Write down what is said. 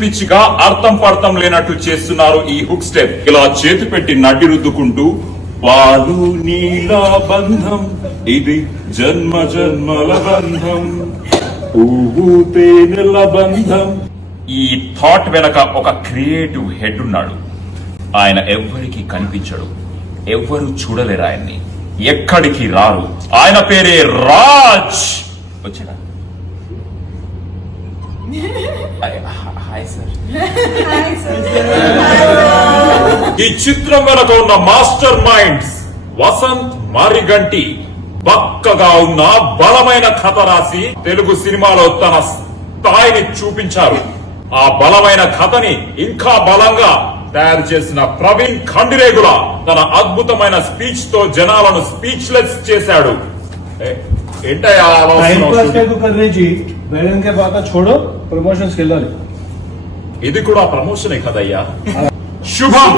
పిచ్చిగా అర్థం పర్థం లేనట్టు చేస్తున్నారు ఈ హుక్ స్టెప్. ఇలా చేతి పెట్టి నడ్డి రుద్దుకుంటూ పాలు నీల బంధం ఇది జన్మ జన్మల బంధం పువ్వు తేనెల బంధం. ఈ థాట్ వెనక ఒక క్రియేటివ్ హెడ్ ఉన్నాడు. ఆయన ఎవ్వరికి కనిపించడు, ఎవ్వరు చూడలేరు ఆయన్ని, ఎక్కడికి రారు. ఆయన పేరే రాజ్. వచ్చారా? Hi sir. ఈ చిత్రం వెనక ఉన్న మాస్టర్ మైండ్స్ వసంత్ మారిగంటి బక్కగా ఉన్న బలమైన కథ రాసి తెలుగు సినిమాలో తన స్థాయిని చూపించారు. ఆ బలమైన కథని ఇంకా బలంగా తయారు చేసిన ప్రవీణ్ ఖండిరేగుల తన అద్భుతమైన స్పీచ్ తో జనాలను స్పీచ్లెస్ చేశాడు. ఇది కూడా ప్రమోషనే కదయ్యా. శుభం.